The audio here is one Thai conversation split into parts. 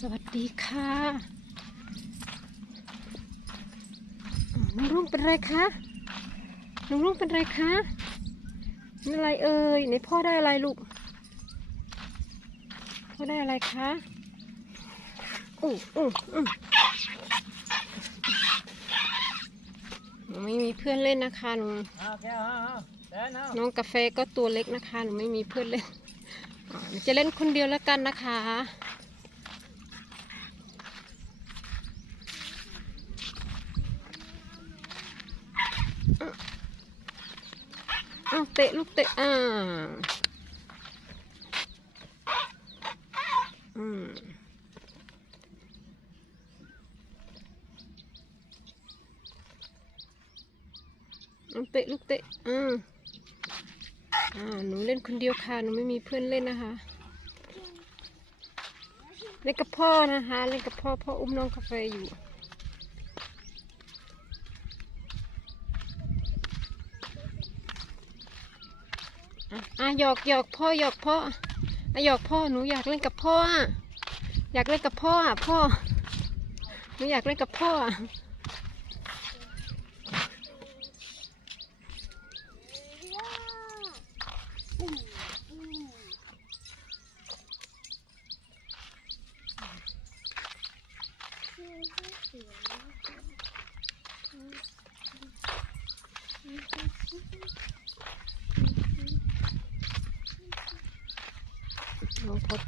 สวัสดีค่ะอ้าวน้องรุ่งเป็นไรคะน้องรุ่งเป็นไรคะเป็นอะไรเอ่ยไหนพ่อได้อะไรลูก พ่อได้อะไรคะอู้อู้อู้หนูไม่มีเพื่อนเล่นนะคะหนูเอาแก้วเอาเอาเดินเอาน้องกาแฟก็ตัวเล็กนะคะหนูไม่มีเพื่อนเล่นอ่าหนูจะเล่นคนเดียวแล้วกันนะคะาวเตะลูกเตะอ่าอืมเอาเตะลูกเตะอ่าอ่าหนูเล่นคนเดียวค่ะ หนูไม่มีเพื่อนเล่นนะคะ เล่นกับพ่อนะคะ เล่นกับพ่อ พ่ออุ้มน้องกาแฟอยู่ อะอะหยอกหยอกพ่อหยอกพ่ออะหยอกพ่อหนูอยากเล่นกับพ่ออะอยากเล่นกับพ่ออะพ่อหนูอยากเล่นกับพ่ออะน้อง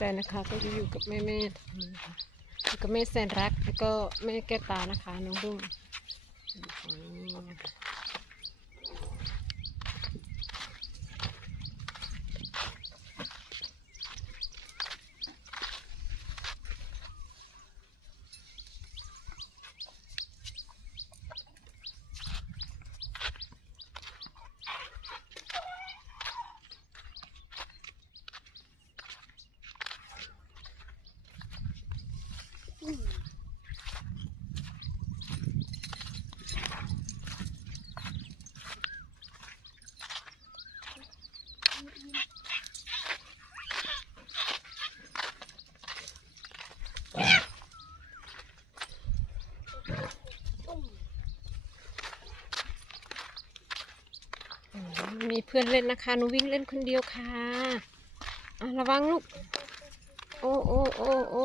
พอใจนะคะ ก็จะอยู่กับแม่แม่อยู่กับแม่แสนรักแล้วก็แม่แก้ตานะคะ น้องรุ่ง มีเพื่อนเล่นนะคะหนูวิ่งเล่นคนเดียวค่ะอะระวังลูก โอ้โอ้โอ้โอ้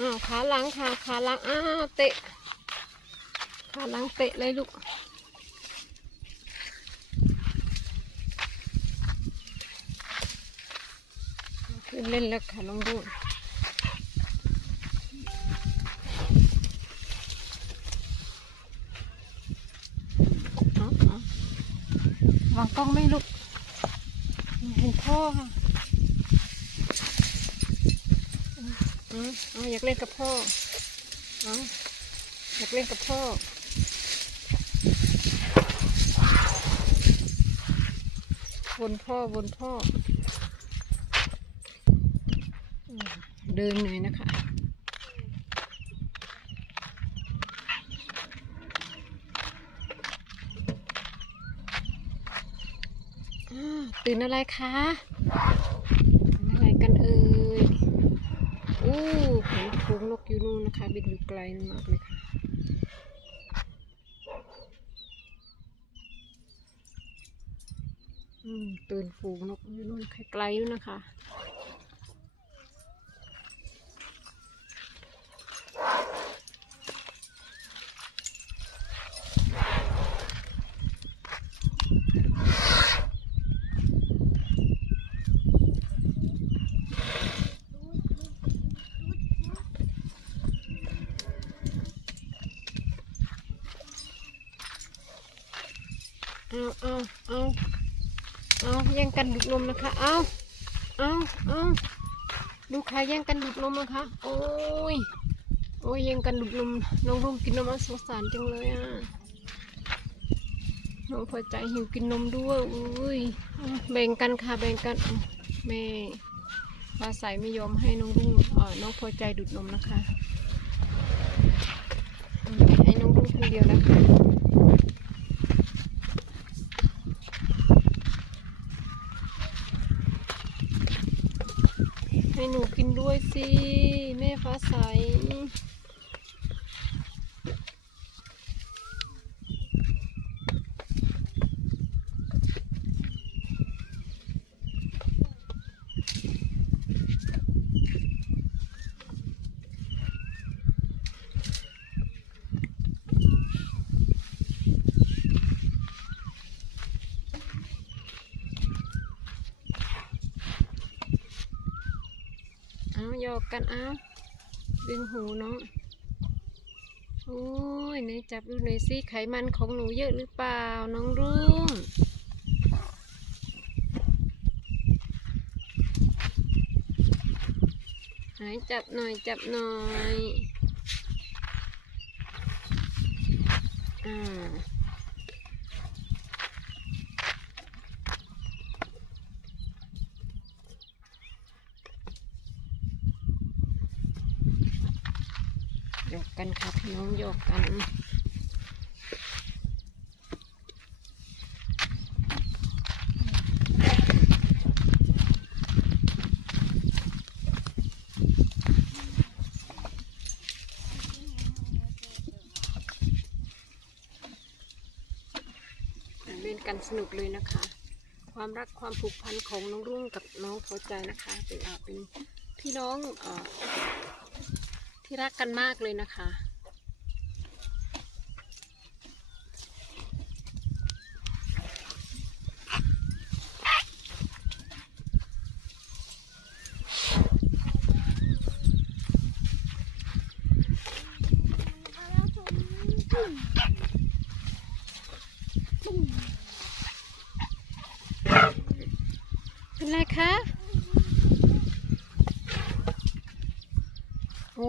อ้าวขาหลังค่ะขาหลังอ้าวเตะขาหลังเตะเลยลูก ขึ้นเล่นแล้วค่ะน้องดูเอาเอาวางกล้องไม่ลูกเห็นพ่อค่ะเอาเอาอยากเล่นกับพ่อเอาอยากเล่นกับพ่อวนพ่อวนพ่ออืม เดินหน่อยนะคะตื่นอะไรคะตื่นอะไรกันเอ่ยอู้เห็นฝูงนกอยู่นู่นนะคะ บินอยู่ไกลมากเลยค่ะอืมตื่นฝูงนกอยู่นู่นไกลๆอยู่นะคะ เอาเอาเอาเอาแย่งกันดูดนมนะคะเอาเอาเอาดูใครแย่งกันดูดนมนะคะ โอ้ยโอ้ยแย่งกันดูดนมน้องรุ่งกินนมอสงสารจังเลยอะน้องพอใจหิวกินนมด้วยอุ้ยเอาแบ่งกันค่ะแบ่งกันเอาแม่ฟ้าใสไม่ยอมให้น้องรุ่งเออน้องพอใจดูดนมนะคะให้น้องรุ่งคนเดียวนะคะ ห้หนูกินด้วยสิ แม่ฟ้าใส เอาห ยอกกันเอาดึงหูน้องโอ้ยไหนจับดูหน่อยสิไขมันของหนูเยอะหรือเปล่าน้องรุ่งไหนจับหน่อยจับหน่อยอ่าหยอกกันค่ะพี่น้ กกันเล่นกันสนุกเลยนะคะ ความรักความผูกพันของน้องรุ่งกับน้องพอใจนะคะเป็นเป็นพี่น้องอที่รักกันมากเลยนะคะ นไรคะ โอ้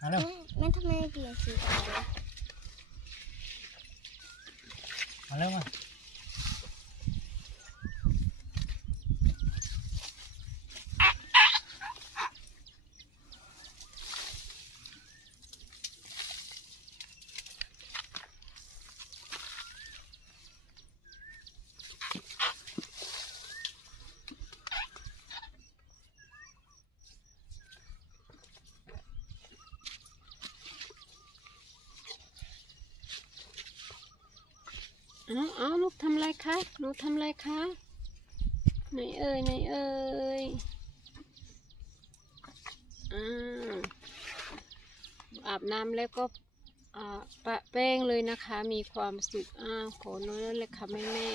มาเร็วแม่ทำไมเปลี่ยนสีขา วล่ะ เร็วมาเอาเอาลูกทำอะไรคะหนูทำอะไรคะไหนเอ่ยไหนเอ่ยอ่าอาบน้ำแล้วก็ปะแป้งเลยนะคะ มีความสุขอ้าวขอน้อยนั่นเลยค่ะแม่แม่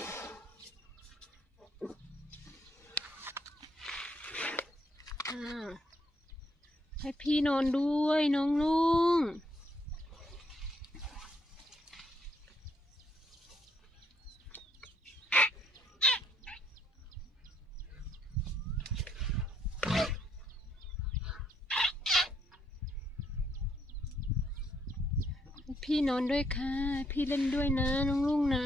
ให้พี่นอนด้วยน้องลุง พี่นอนด้วยค่ะ พี่เล่นด้วยนะ น้องลุงนะ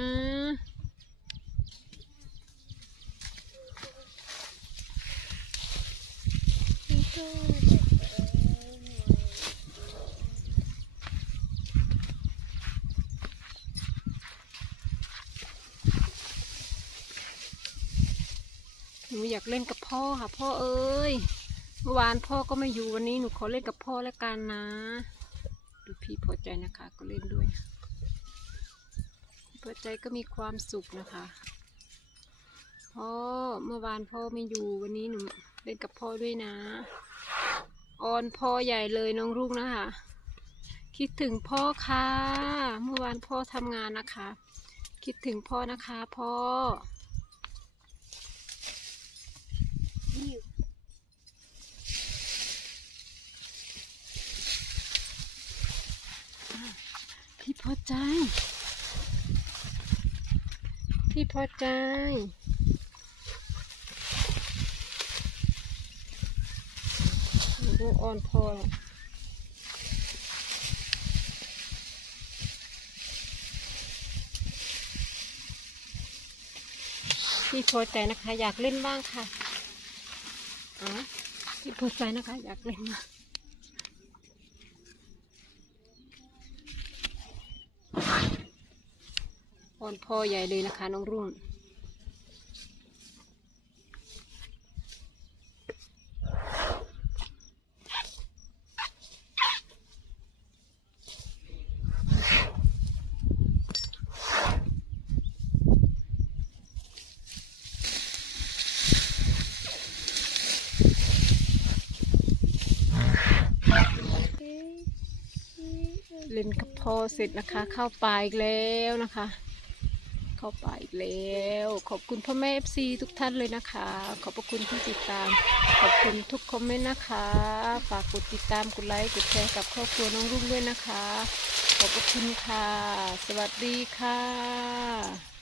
หนูอยากเล่นกับพ่อค่ะ พ่อเอ้ย เมื่อวานพ่อก็ไม่อยู่วันนี้หนูขอเล่นกับพ่อแล้วกันนะ ดูพี่พอใจนะคะ ก็เล่นด้วยพอใจก็มีความสุขนะคะพ่อเมื่อวานพ่อไม่อยู่วันนี้หนูเล่นกับพ่อด้วยนะออนพ่อใหญ่เลยน้องรุ่งนะคะ คิดถึงพ่อค่ะ เมื่อวานพ่อทำงานนะคะ คิดถึงพ่อนะคะ พ่อ หิวพี่พอใจพี่ที่พอใจลูอ่อนพอแล้วที่พอใจนะคะ อยากเล่นบ้างค่ะอ๋อที่พอใจนะคะ อยากเล่นบ้าง อนพอใหญ่เลยนะคะ น้องรุ่ง เล่นกับพ่อเสร็จนะคะ เข้าป่าอีกแล้วนะคะ เข้าป่าอีกแล้ว ขอบคุณพ่อแม่เอฟซีทุกท่านเลยนะคะ ขอบพระคุณที่ติดตาม ขอบคุณทุกคอมเมนต์นะคะ ฝากกดติดตาม กดไลค์ กดแชร์กับครอบครัวน้องรุ่งด้วยนะคะ ขอบพระคุณค่ะ สวัสดีค่ะ